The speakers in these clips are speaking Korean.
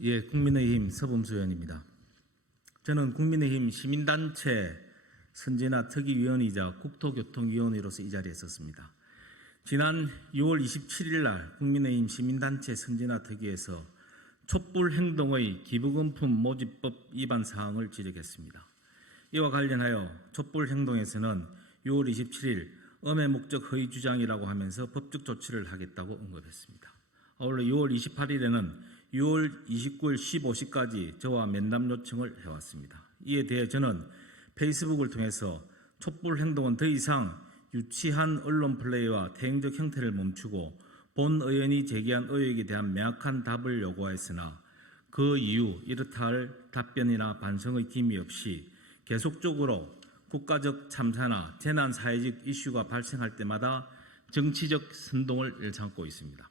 예, 국민의힘 서범수 의원입니다. 저는 국민의힘 시민단체 선진화 특위위원이자 국토교통위원회로서 이 자리에 섰습니다. 지난 6월 27일 날 국민의힘 시민단체 선진화 특위에서 촛불행동의 기부금품 모집법 위반 사항을 지적했습니다. 이와 관련하여 촛불행동에서는 6월 27일 음해 목적 허위 주장이라고 하면서 법적 조치를 하겠다고 언급했습니다. 아울러 6월 28일에는 6월 29일 15시까지 저와 면담 요청을 해왔습니다. 이에 대해 저는 페이스북을 통해서 촛불행동은 더 이상 유치한 언론 플레이와 태행적 형태를 멈추고 본 의원이 제기한 의혹에 대한 명확한 답을 요구하였으나 그 이후 이렇다 할 답변이나 반성의 기미 없이 계속적으로 국가적 참사나 재난 사회적 이슈가 발생할 때마다 정치적 선동을 일삼고 있습니다.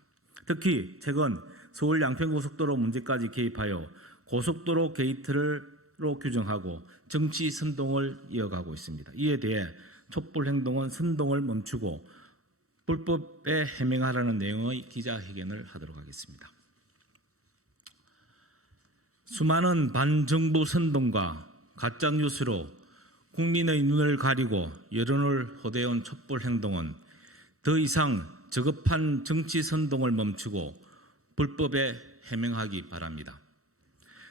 특히 최근 서울 양평고속도로 문제까지 개입하여 고속도로 게이트로 규정하고 정치 선동을 이어가고 있습니다. 이에 대해 촛불행동은 선동을 멈추고 불법에 해명하라는 내용의 기자회견을 하도록 하겠습니다. 수많은 반정부 선동과 가짜뉴스로 국민의 눈을 가리고 여론을 호대해온 촛불행동은 더 이상 저급한 정치 선동을 멈추고 불법에 해명하기 바랍니다.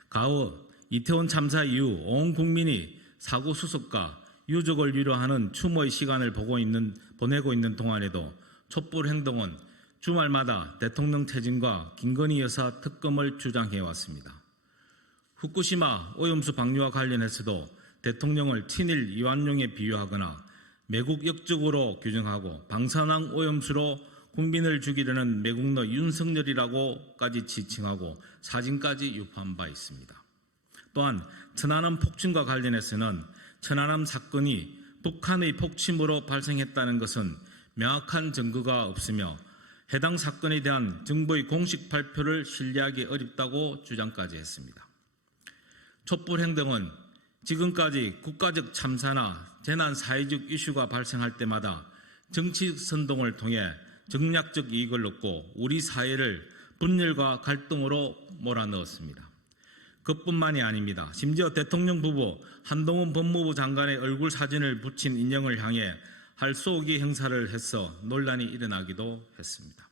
가후 이태원 참사 이후 온 국민이 사고 수습과 유족을 위로하는 추모의 시간을 보내고 있는 동안에도 촛불행동은 주말마다 대통령 퇴진과 김건희 여사 특검을 주장해왔습니다. 후쿠시마 오염수 방류와 관련해서도 대통령을 친일 이완용에 비유하거나 매국 역적으로 규정하고 방사능 오염수로 국민을 죽이려는 매국노 윤석열이라고까지 지칭하고 사진까지 유포한 바 있습니다. 또한 천안함 폭침과 관련해서는 천안함 사건이 북한의 폭침으로 발생했다는 것은 명확한 증거가 없으며 해당 사건에 대한 정부의 공식 발표를 신뢰하기 어렵다고 주장까지 했습니다. 촛불행동은 지금까지 국가적 참사나 재난 사회적 이슈가 발생할 때마다 정치 선동을 통해 정략적 이익을 얻고 우리 사회를 분열과 갈등으로 몰아넣었습니다. 그뿐만이 아닙니다. 심지어 대통령 부부 한동훈 법무부 장관의 얼굴 사진을 붙인 인형을 향해 할쏘기 행사를 해서 논란이 일어나기도 했습니다.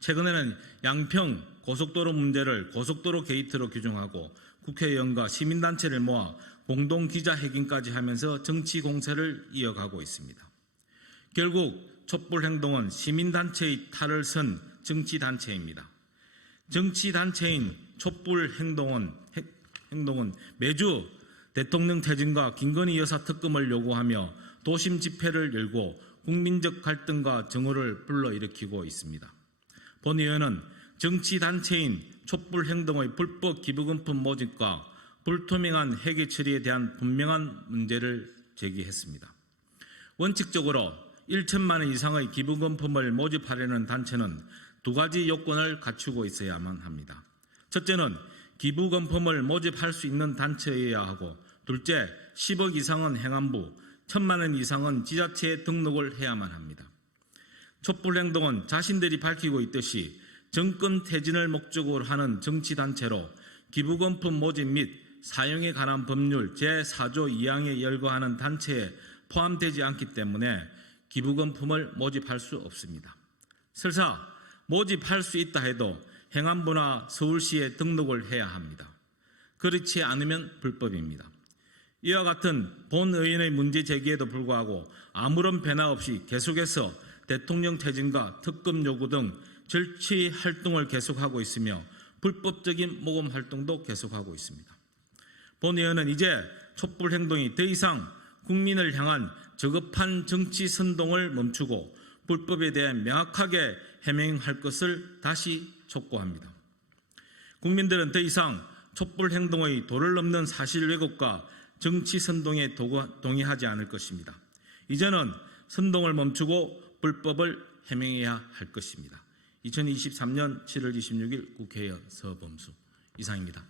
최근에는 양평 고속도로 문제를 고속도로 게이트로 규정하고 국회의원과 시민단체를 모아 공동 기자회견까지 하면서 정치 공세를 이어가고 있습니다. 결국 촛불행동은 시민단체의 탈을 선 정치단체입니다. 정치단체인 촛불행동은 매주 대통령 퇴진과 김건희 여사 특검을 요구하며 도심 집회를 열고 국민적 갈등과 정오를 불러일으키고 있습니다. 본 의원은 정치단체인 촛불행동의 불법 기부금품 모집과 불투명한 회계 처리에 대한 분명한 문제를 제기했습니다. 원칙적으로 1천만 원 이상의 기부금품을 모집하려는 단체는 두 가지 요건을 갖추고 있어야만 합니다. 첫째는 기부금품을 모집할 수 있는 단체여야 하고, 둘째 10억 이상은 행안부, 1,000만 원 이상은 지자체에 등록을 해야만 합니다. 촛불행동은 자신들이 밝히고 있듯이 정권 퇴진을 목적으로 하는 정치단체로 기부금품 모집 및 사용에 관한 법률 제4조 2항에 열거하는 단체에 포함되지 않기 때문에 기부금품을 모집할 수 없습니다. 설사 모집할 수 있다 해도 행안부나 서울시에 등록을 해야 합니다. 그렇지 않으면 불법입니다. 이와 같은 본 의원의 문제 제기에도 불구하고 아무런 변화 없이 계속해서 대통령 퇴진과 특검 요구 등 절취 활동을 계속하고 있으며 불법적인 모금 활동도 계속하고 있습니다. 본 의원은 이제 촛불행동이 더 이상 국민을 향한 저급한 정치 선동을 멈추고 불법에 대해 명확하게 해명할 것을 다시 촉구합니다. 국민들은 더 이상 촛불행동의 도를 넘는 사실 왜곡과 정치 선동에 동의하지 않을 것입니다. 이제는 선동을 멈추고 불법을 해명해야 할 것입니다. 2023년 7월 26일 국회의원 서범수 이상입니다.